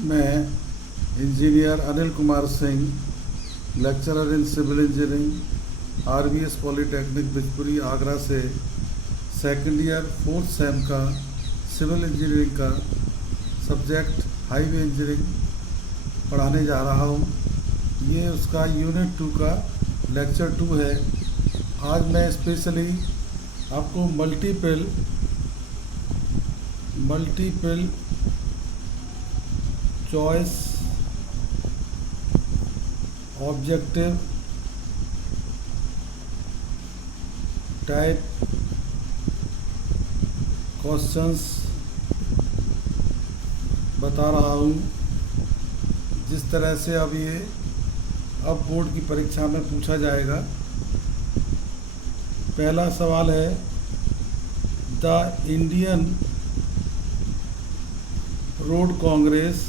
मैं engineer Anil Kumar Singh, lecturer in civil engineering, RVS polytechnic Bijpuri Agra से second year 4th sem का civil engineering का subject highway engineering पढ़ाने जा रहा हूँ। ये उसका यूनिट 2 का लेक्चर 2 है। आज मैं स्पेशली आपको multiple choice objective type questions बता रहा हूँ। जिस तरह से अब बोर्ड की परीक्षा में पूछा जाएगा। पहला सवाल है, the Indian road Congress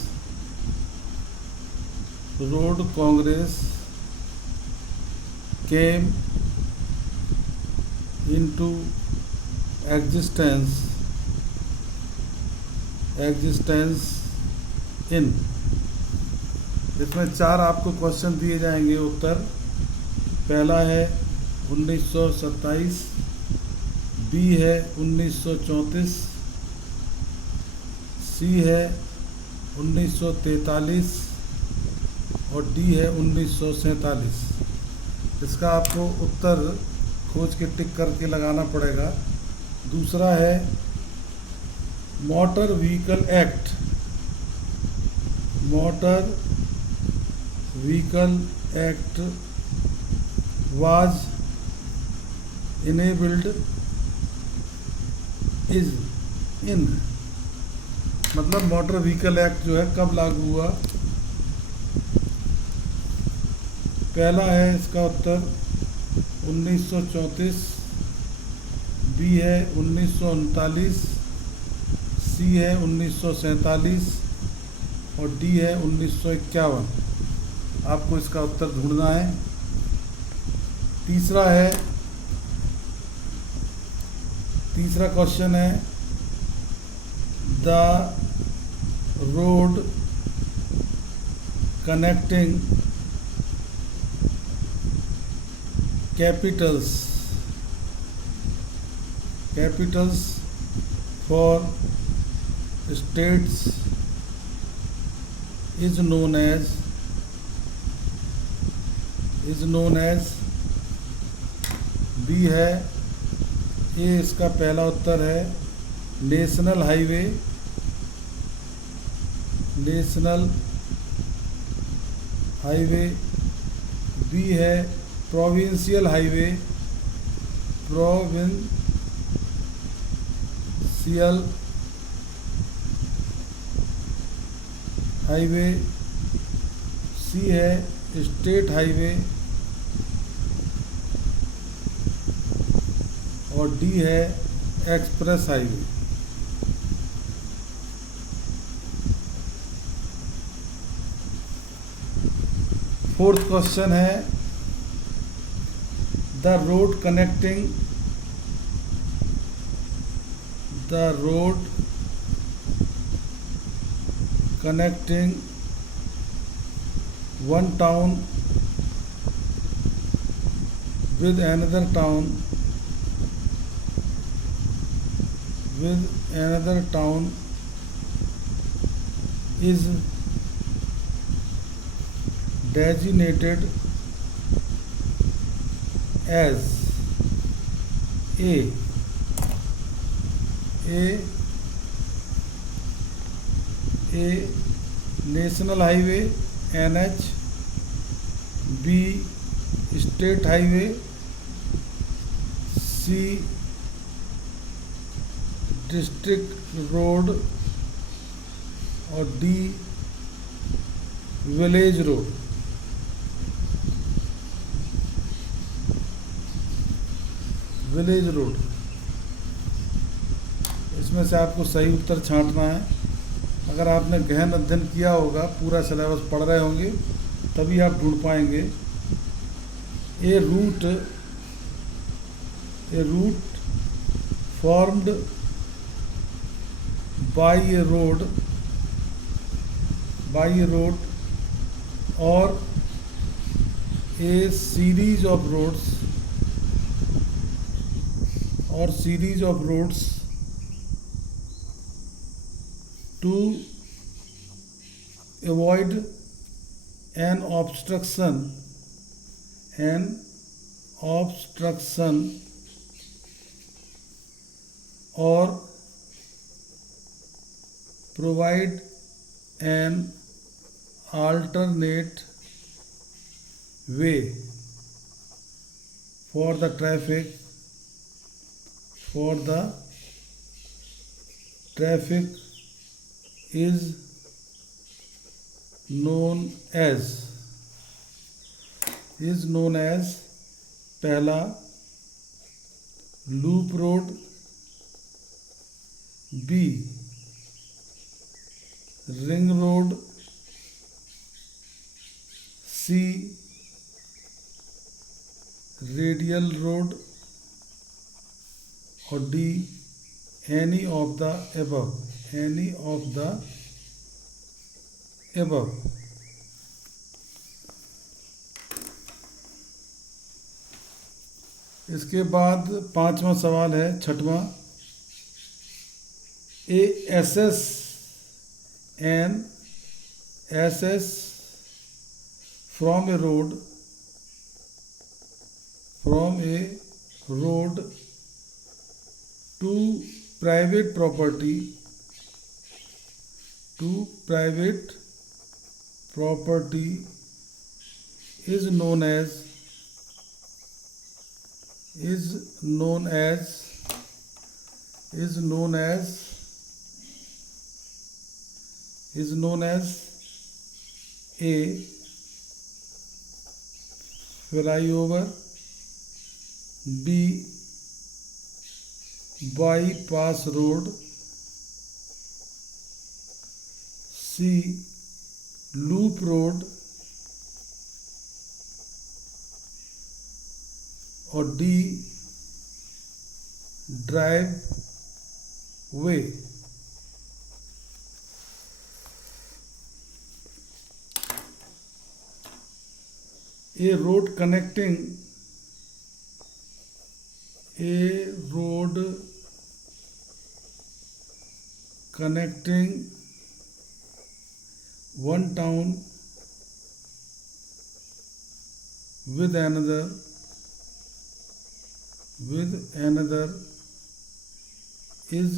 came into existence in। इसमें 4 आपको क्वेश्चन दिए जाएंगे उत्तर। पहला है 1927, बी है 1934, सी है 1943 और डी है 1947। इसका आपको उत्तर खोज के टिक करके लगाना पड़ेगा। दूसरा है motor vehicle act was enabled is in. मतलब मोटर व्हीकल एक्ट जो है कब लागू हुआ। पहला है इसका उत्तर 1934, बी है 1939, सी है 1947 और डी है 1951। आपको इसका उत्तर ढूंढना है। तीसरा क्वेश्चन है, the road connecting capitals for states is known as B है। ये इसका पहला उत्तर है नेशनल हाईवे। बी है प्रोविंशियल हाईवे। सी है स्टेट हाईवे और डी है एक्सप्रेस हाईवे। फोर्थ क्वेश्चन है, the road connecting one town with another town is designated as A national highway NH, B state highway, C district road और D village road. इसमें से आपको सही उत्तर छांटना है। अगर आपने गहन अध्ययन किया होगा, पूरा सिलेबस पढ़ रहे होंगे, तभी आप ढूंढ पाएंगे। ए root formed by a road by a road or a series of roads to avoid an obstruction or provide an alternate way for the traffic is known as पहला loop road, B ring road, C radial road और D any of the above. इसके बाद पांचवा सवाल है, छठवां, assess from a road to private property is known as a flyover, b bypass road, C loop road और D driveway. A road connecting one town with another is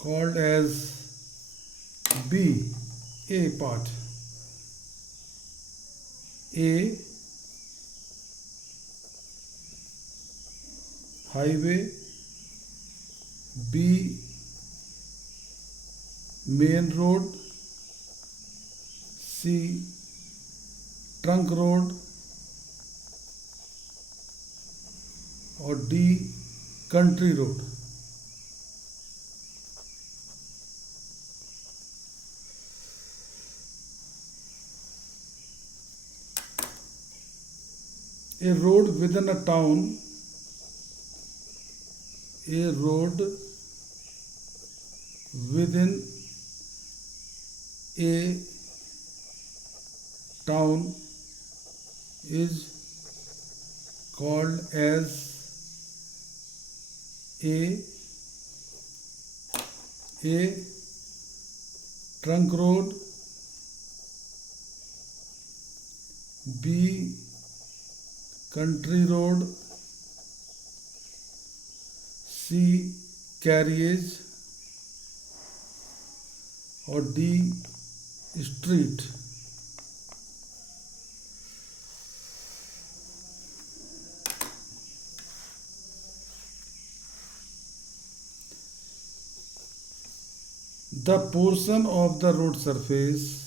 called as B. A part, A highway, B main road, C trunk road और D country road. A road within a town is called as A trunk road, B country road, C carriage और D street. The portion of the road surface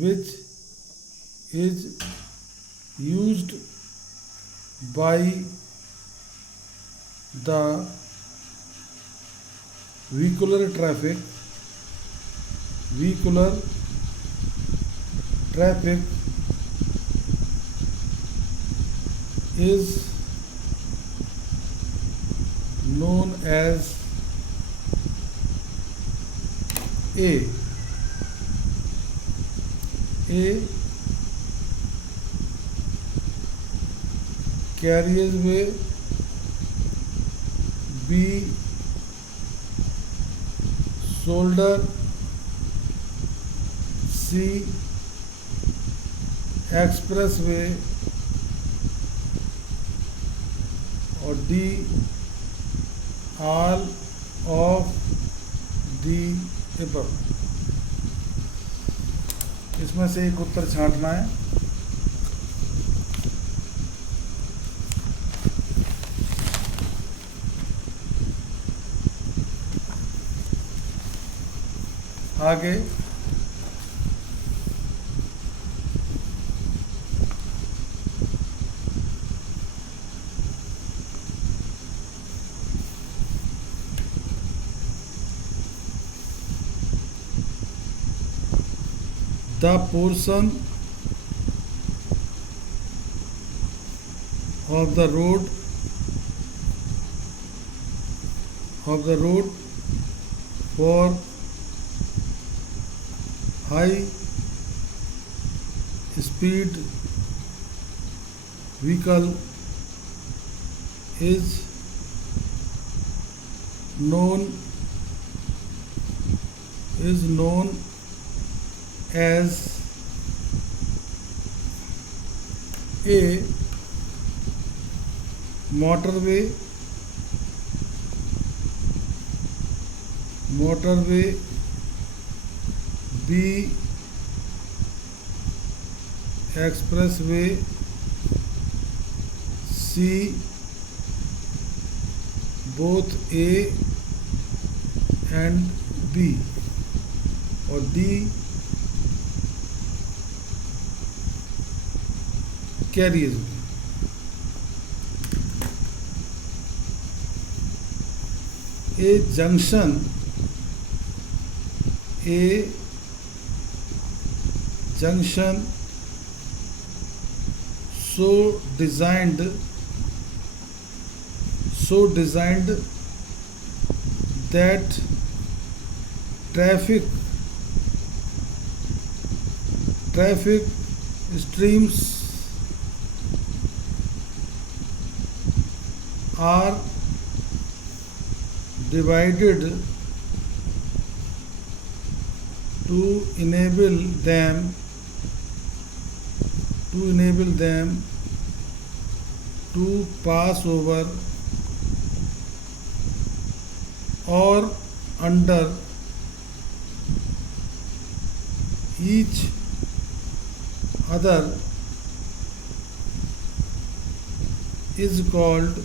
which is used by the vehicular traffic is known as A carriageway, B shoulder, C expressway, और D all of the above। इसमें से एक उत्तर छांटना है। आगे the portion of the road for high speed vehicle is known as A motorway, B expressway, C both A and B, और D carriageway। A junction so designed that traffic streams are divided to enable them to pass over or under each other is called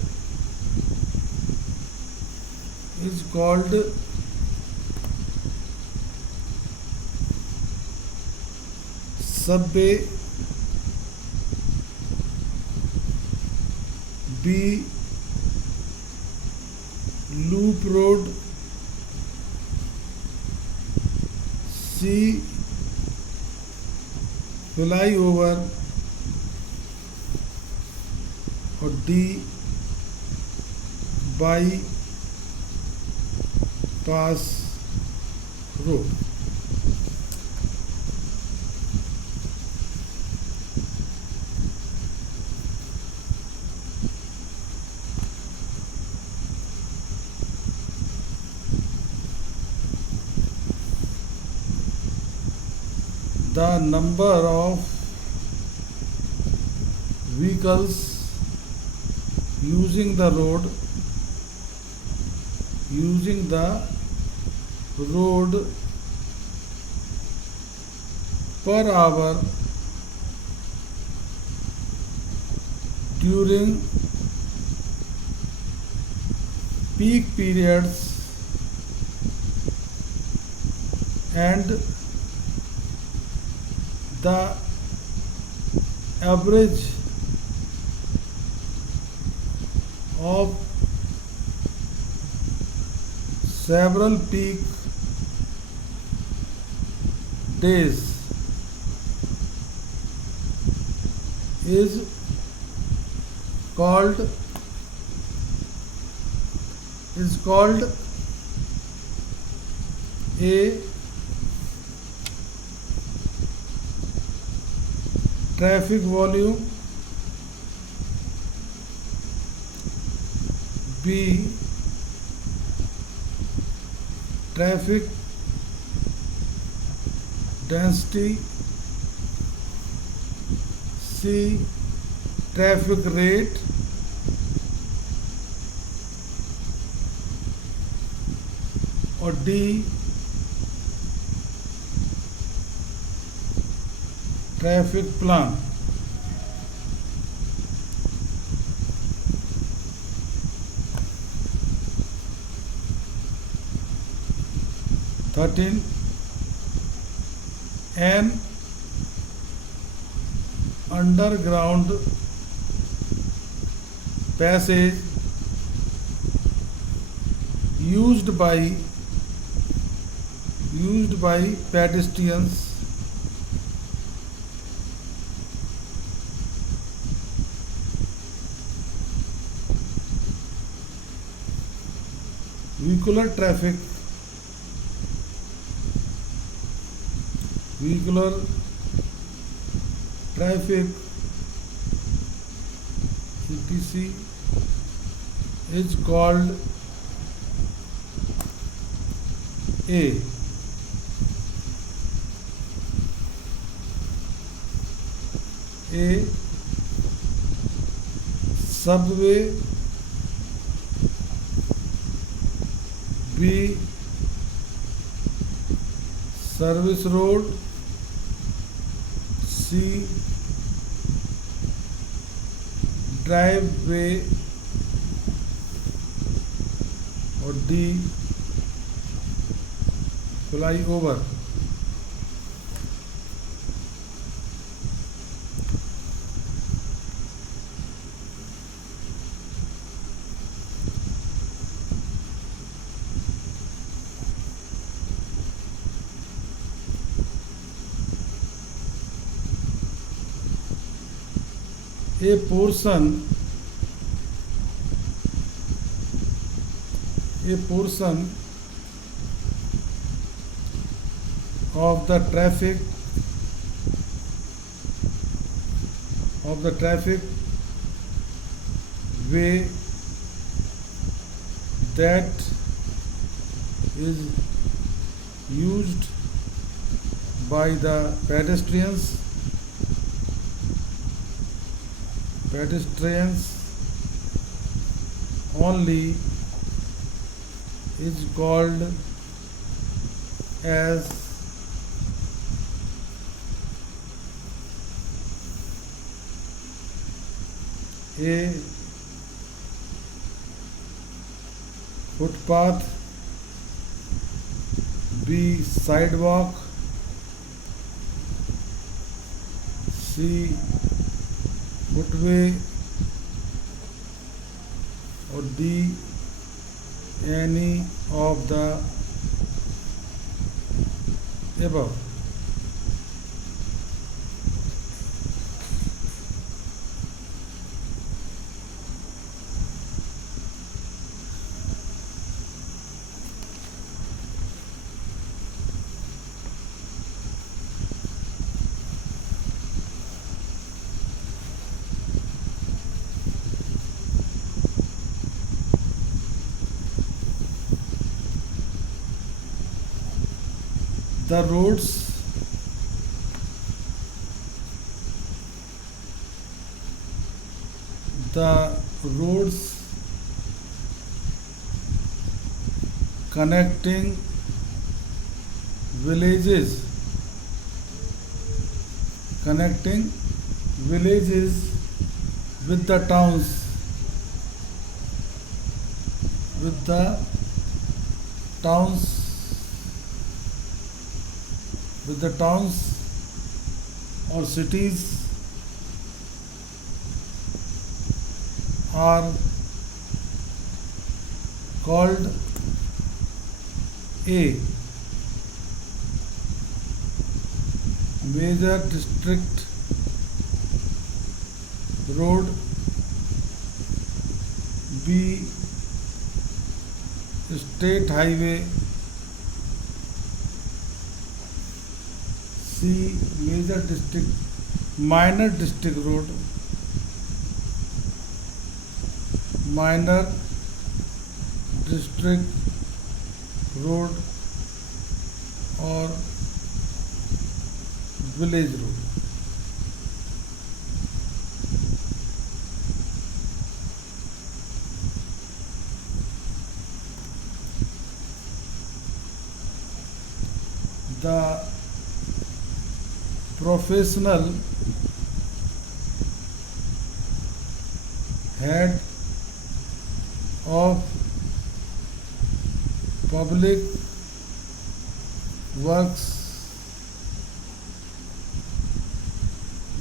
subway, B loop road, C flyover, और D bypass road। The number of vehicles using the road per hour during peak periods and the average of several peak days is called a traffic volume, B traffic density, C traffic rate, or D traffic plan. An underground passage used by pedestrians vehicular traffic etc is called a subway, B service road, C driveway, or D flyover. A portion of the traffic way that is used by the pedestrians only is called as A footpath, B sidewalk, C footway, or D any of the above. The roads connecting villages with the towns or cities are called A major district road, B state highway, C major district minor district road, minor district road और village road. The professional head of public works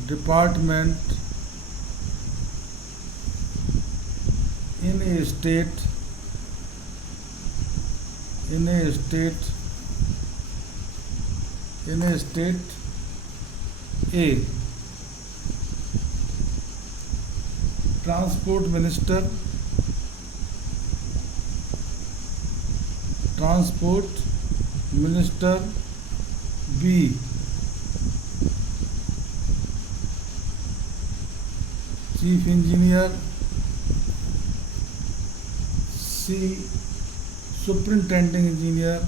department in a state A, transport minister, B, chief engineer, C, superintending engineer,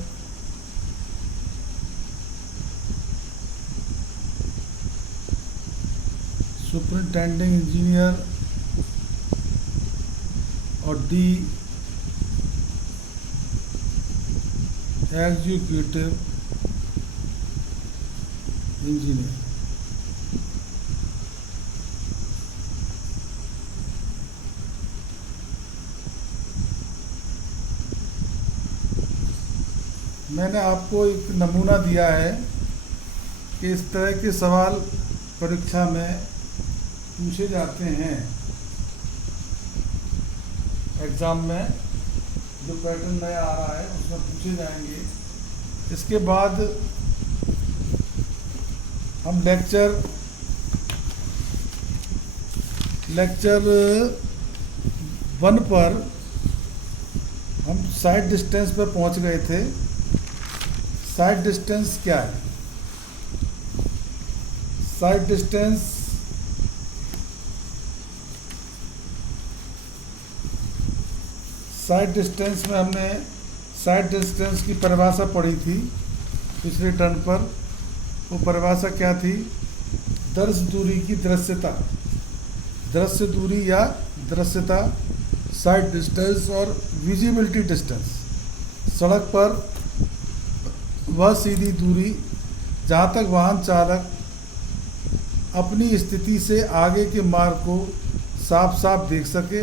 और D, executive engineer. मैंने आपको एक नमूना दिया है कि इस तरह के सवाल परीक्षा में पूछे जाते हैं। एग्ज़ाम में जो पैटर्न नया आ रहा है उसमें पूछे जाएंगे। इसके बाद हम लेक्चर 1 पर हम साइड डिस्टेंस पर पहुंच गए थे। साइड डिस्टेंस क्या है? साइड डिस्टेंस में हमने साइड डिस्टेंस की परिभाषा पढ़ी थी पिछले टर्न पर। वो परिभाषा क्या थी? दर्श दूरी की दृश्यता, दृश्य दूरी या दृश्यता, साइड डिस्टेंस और विजिबिलिटी डिस्टेंस। सड़क पर वह सीधी दूरी जहाँ तक वाहन चालक अपनी स्थिति से आगे के मार्ग को साफ साफ देख सके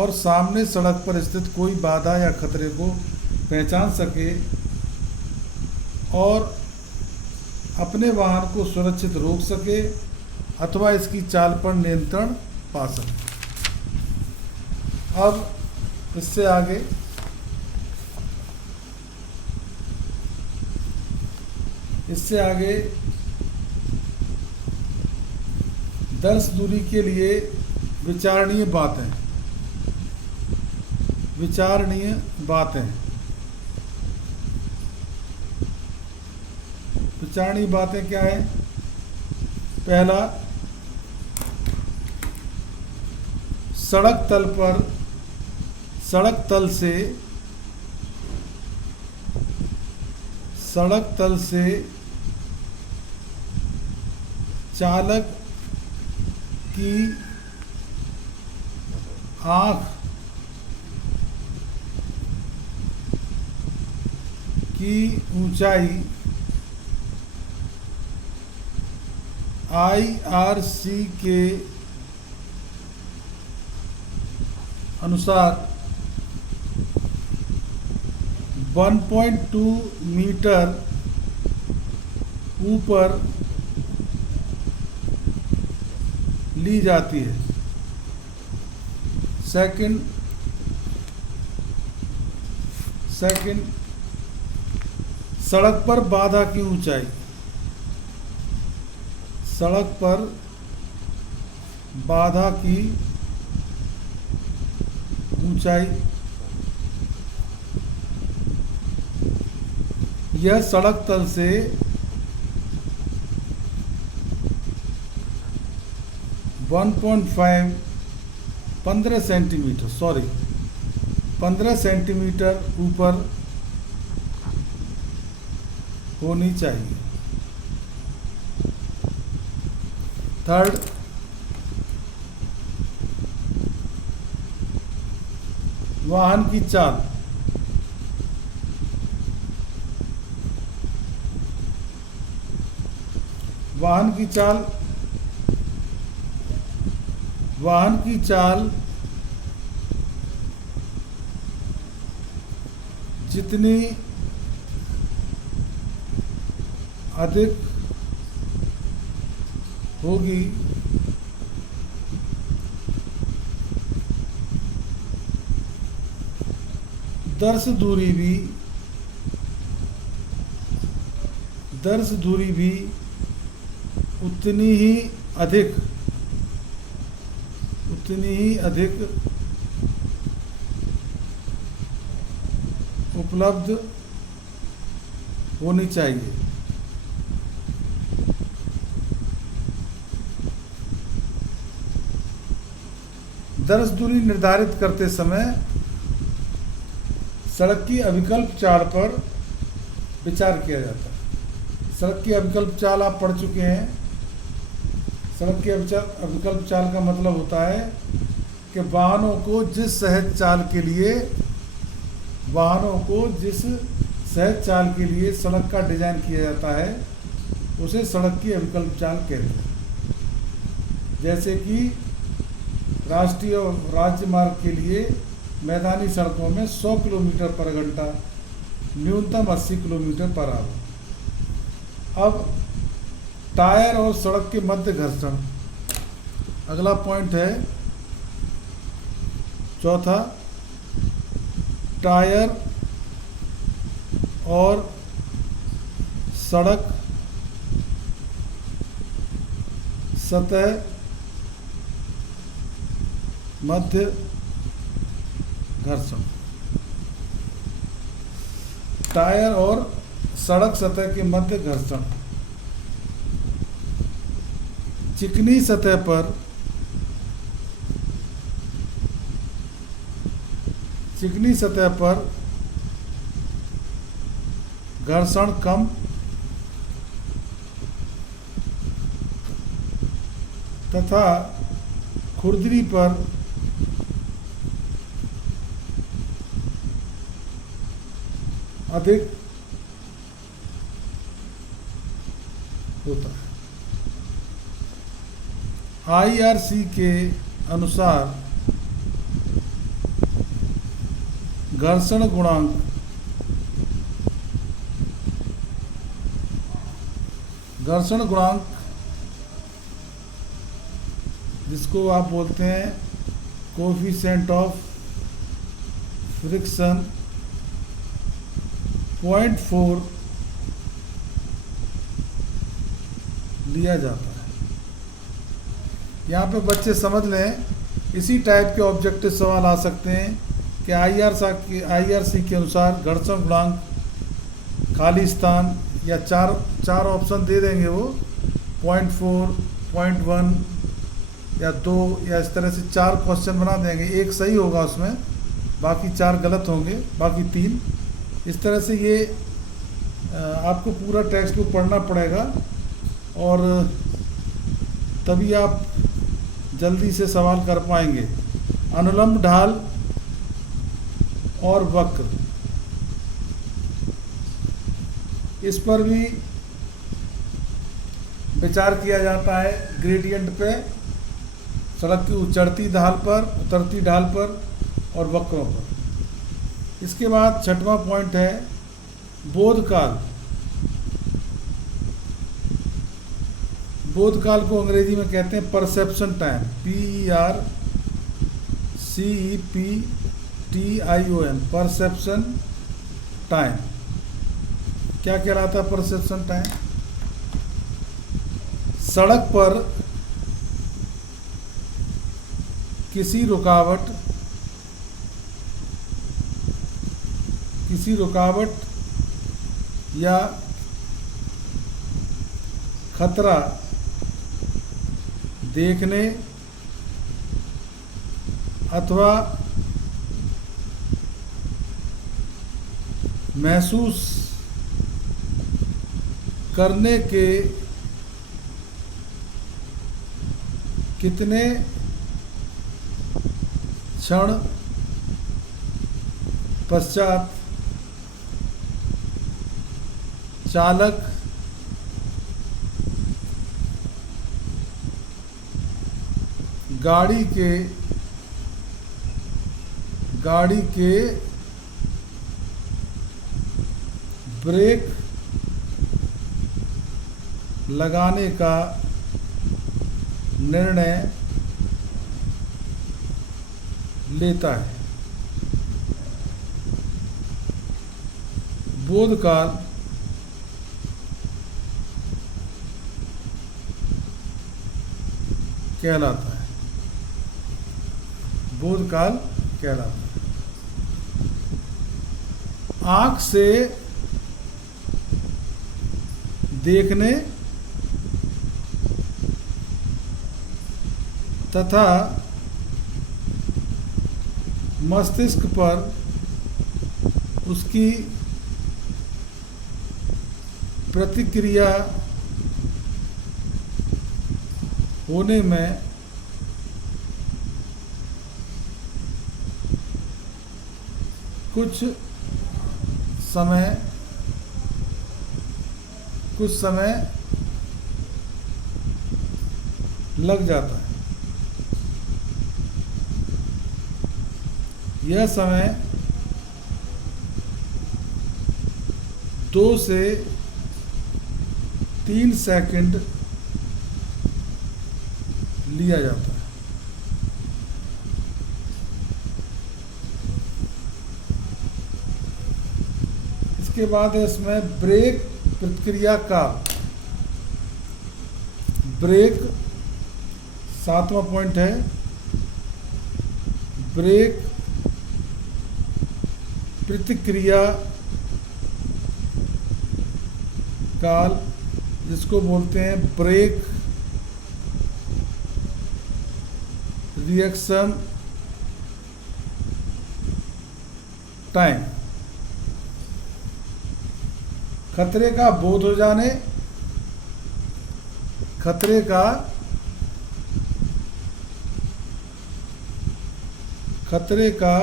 और सामने सड़क पर स्थित कोई बाधा या खतरे को पहचान सके और अपने वाहन को सुरक्षित रोक सके अथवा इसकी चाल पर नियंत्रण पा सके। अब इससे आगे दर्श दूरी के लिए विचारणीय बातें क्या है? पहला, सड़क तल से चालक की आँख की ऊंचाई IRC के अनुसार 1.2 मीटर ऊपर ली जाती है। सेकंड, सड़क पर बाधा की ऊंचाई, सड़क पर बाधा की ऊंचाई। यह सड़क तल से 15 सेंटीमीटर 15 सेंटीमीटर ऊपर होनी चाहिए। थर्ड, वाहन की चाल। वाहन की चाल जितनी अधिक होगी दर्श दूरी भी उतनी ही अधिक उपलब्ध होनी चाहिए। दर्श दूरी निर्धारित करते समय सड़क की अविकल्प चाल पर विचार किया जाता है। सड़क की अविकल्प चाल आप पढ़ चुके हैं। सड़क की अविकल्प चाल का मतलब होता है कि वाहनों को जिस सहज चाल के लिए सड़क का डिजाइन किया जाता है उसे सड़क की अविकल्प चाल कहते हैं। जैसे कि राष्ट्रीय और राज्य मार्ग के लिए मैदानी सड़कों में 100 किलोमीटर पर घंटा, न्यूनतम 80 किलोमीटर पर आवर। अब टायर और सड़क के मध्य घर्षण, अगला पॉइंट है चौथा। टायर और सड़क सतह मध्य घर्षण। टायर और सड़क सतह के मध्य घर्षण। चिकनी सतह पर घर्षण कम तथा खुरदरी पर अधिक होता है। IRC के अनुसार घर्षण गुणांक जिसको आप बोलते हैं कोफिशिएंट ऑफ फ्रिक्शन 0.4 लिया जाता है। यहाँ पे बच्चे समझ लें, इसी टाइप के ऑब्जेक्टिव सवाल आ सकते हैं कि IRC के अनुसार घर्षण गुणांक खाली स्थान या चार ऑप्शन दे देंगे वो 0.4, 0.1 या 2 या इस तरह से 4 क्वेश्चन बना देंगे। एक सही होगा उसमें, बाकी 4 गलत होंगे, बाकी 3। इस तरह से ये आपको पूरा टेक्स्ट बुक पढ़ना पड़ेगा और तभी आप जल्दी से सवाल कर पाएंगे। अनुलंब ढाल और वक्र, इस पर भी विचार किया जाता है। ग्रेडियंट पे, सड़क की चढ़ती ढाल पर, उतरती ढाल पर और वक्रों पर। इसके बाद 6वां पॉइंट है बोधकाल। बोधकाल को अंग्रेजी में कहते हैं perception time, PERCEPTION, perception time. क्या कहलाता है परसेप्शन टाइम? सड़क पर किसी रुकावट या खतरा देखने अथवा महसूस करने के कितने क्षण पश्चात चालक गाड़ी के ब्रेक लगाने का निर्णय लेता है। बोधकाल कहलाता है। बोधकाल कहलाता है। आँख से देखने तथा मस्तिष्क पर उसकी प्रतिक्रिया होने में कुछ समय लग जाता है। यह समय 2 से 3 सेकंड लिया जाता है। इसके बाद है इसमें ब्रेक प्रतिक्रिया काल। ब्रेक 7वां पॉइंट है। ब्रेक प्रतिक्रिया काल, जिसको बोलते हैं ब्रेक रिएक्शन टाइम। खतरे का बोध हो जाने, खतरे का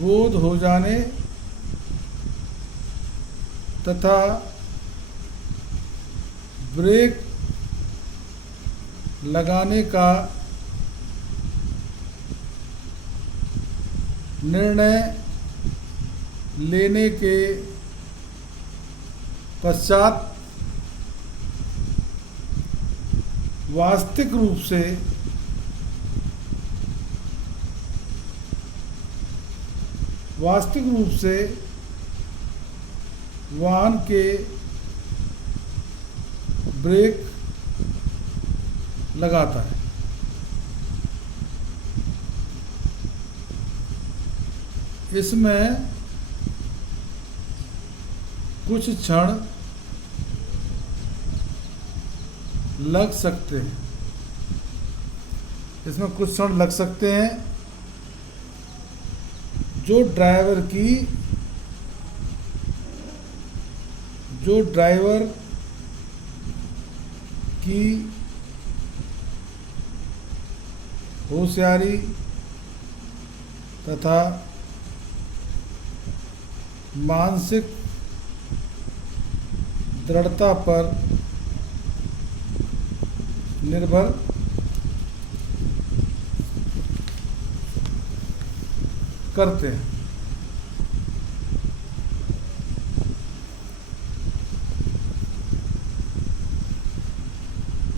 बोध हो जाने तथा ब्रेक लगाने का निर्णय लेने के पश्चात वास्तविक रूप से वाहन के ब्रेक लगाता है। इसमें कुछ क्षण लग सकते हैं। जो ड्राइवर की होशियारी तथा मानसिक दृढ़ता पर निर्भर करते हैं।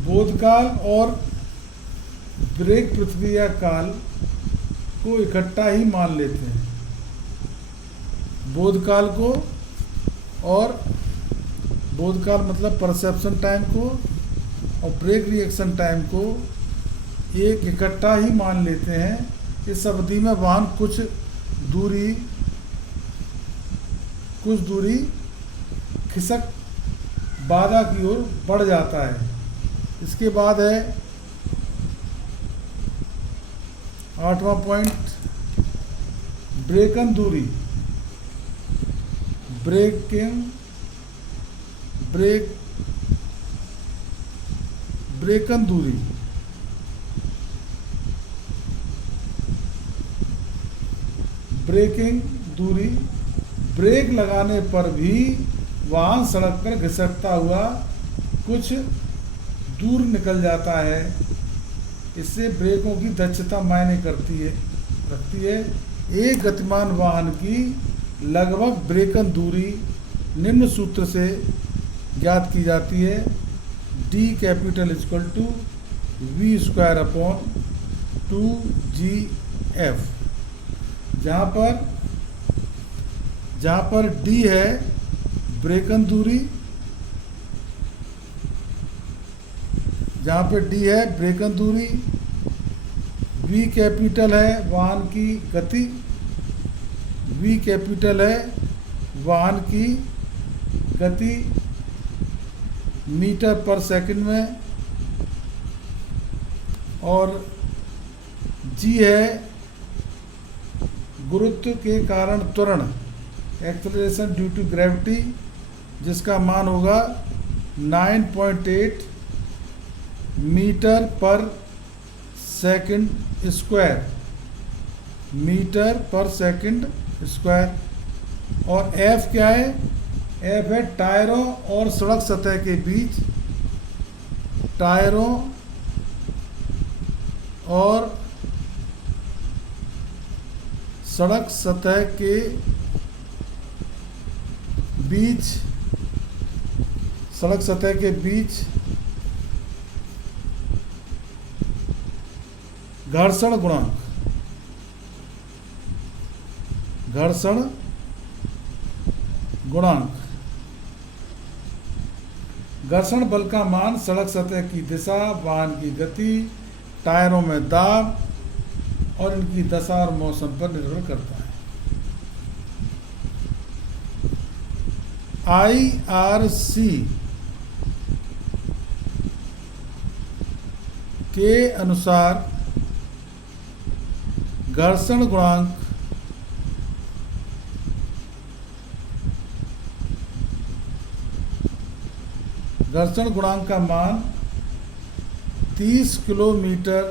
बोधकाल और ब्रेक प्रतिक्रिया काल को इकट्ठा ही मान लेते हैं। बोधकाल को, और बोधकाल मतलब परसेप्शन टाइम को, और ब्रेक रिएक्शन टाइम को एक इकट्ठा ही मान लेते हैं। इस अवधि में वाहन कुछ दूरी खिसक बाधा की ओर बढ़ जाता है। इसके बाद है 8वां पॉइंट, ब्रेकन दूरी। ब्रेकन दूरी ब्रेकिंग दूरी, ब्रेक लगाने पर भी वाहन सड़क पर घिसटता हुआ कुछ दूर निकल जाता है। इससे ब्रेकों की दक्षता मायने रखती है। एक गतिमान वाहन की लगभग ब्रेकन दूरी निम्न सूत्र से ज्ञात की जाती है, D कैपिटल = V²/2GF, जहाँ पर D है ब्रेकन दूरी, V कैपिटल है वाहन की गति, V कैपिटल है वाहन की गति मीटर पर सेकंड में, और G है गुरुत्व के कारण त्वरण, एक्सेलरेशन ड्यू टू ग्रेविटी, जिसका मान होगा 9.8 मीटर पर सेकंड स्क्वायर। और F क्या है? F है टायरों और सड़क सतह के बीच, सड़क सतह के बीच घर्षण गुणांक। घर्षण बल का मान सड़क सतह की दिशा, वाहन की गति, टायरों में दाब और इनकी दशा और मौसम पर निर्भर करता है। IRC के अनुसार घर्षण गुणांक का मान 30 किलोमीटर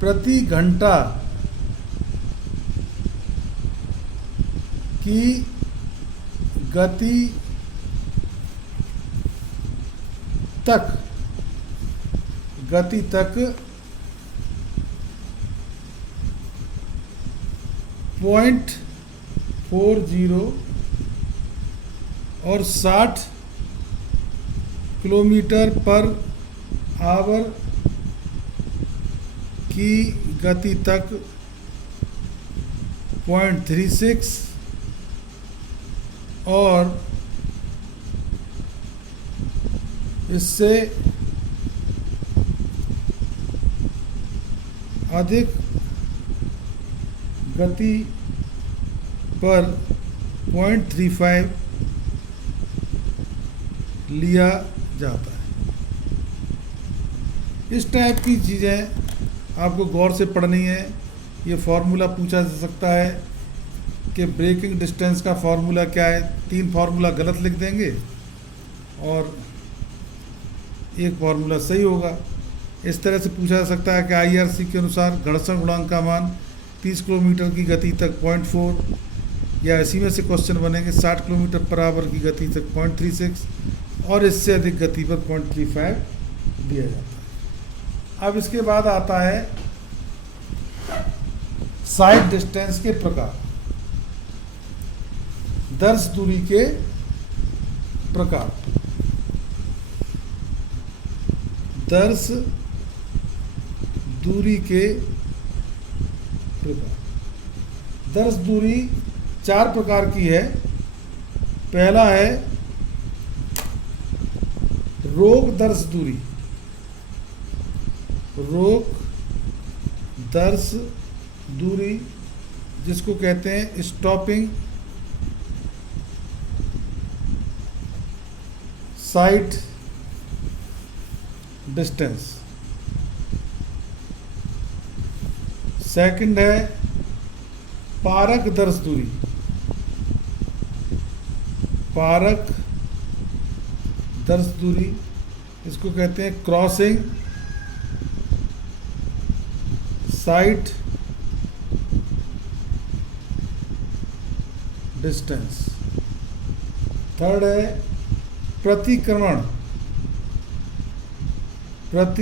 प्रति घंटा की गति तक 0.40 और 60 किलोमीटर पर आवर की गति तक 0.36 और इससे अधिक गति पर 0.35 लिया जाता है। इस टाइप की चीज़ें आपको गौर से पढ़नी है। ये फार्मूला पूछा जा सकता है कि ब्रेकिंग डिस्टेंस का फार्मूला क्या है। 3 फार्मूला गलत लिख देंगे और एक फार्मूला सही होगा। इस तरह से पूछा जा सकता है कि IRC के अनुसार घर्षण गुणांक का मान 30 किलोमीटर की गति तक 0.4, या इसी में से क्वेश्चन बनेंगे 60 किलोमीटर पर आवर की गति तक 0.36 और इससे अधिक गति पर 0.35 दिया जाता है। अब इसके बाद आता है साइड डिस्टेंस के प्रकार, दर्श दूरी के प्रकार। दर्श दूरी के प्रकार। दर्श दूरी 4 प्रकार की है। पहला है रोक दर्श दूरी, रोक दर्श दूरी जिसको कहते हैं स्टॉपिंग साइट डिस्टेंस। सेकंड है पारक दर्श दूरी, पारक दर्श दूरी इसको कहते हैं क्रॉसिंग साइट डिस्टेंस। थर्ड है प्रतिक्रमण, प्रतिक्रमण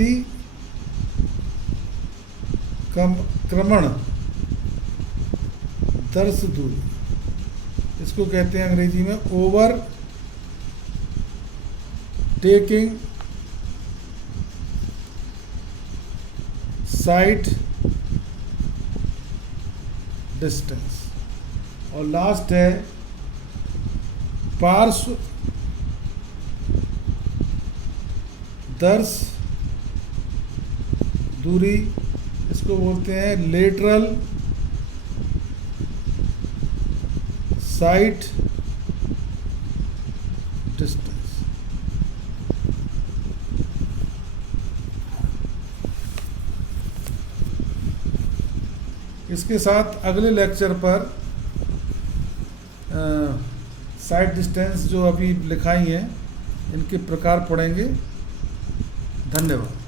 दर्श दूरी इसको कहते हैं अंग्रेजी में ओवर टेकिंग साइट डिस्टेंस। और लास्ट है पार्श्व दर्श दूरी इसको बोलते हैं लेटरल साइट डिस्टेंस। इसके साथ अगले लेक्चर पर साइट डिस्टेंस जो अभी लिखाई हैं इनके प्रकार पढ़ेंगे। धन्यवाद।